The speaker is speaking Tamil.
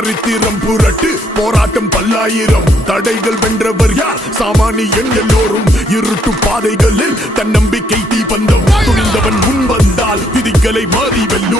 சரித்திரம் புரட்டு போராட்டம் பல்லாயிரம் தடைகள் வென்றவர் யார் சாமானியன் எல்லோரும் இருட்டு பாதைகளில் தன்னம்பிக்கை தீபந்தம் துணிந்தவன் முன் வந்தால் விதிகளை மாறி வெல்லும்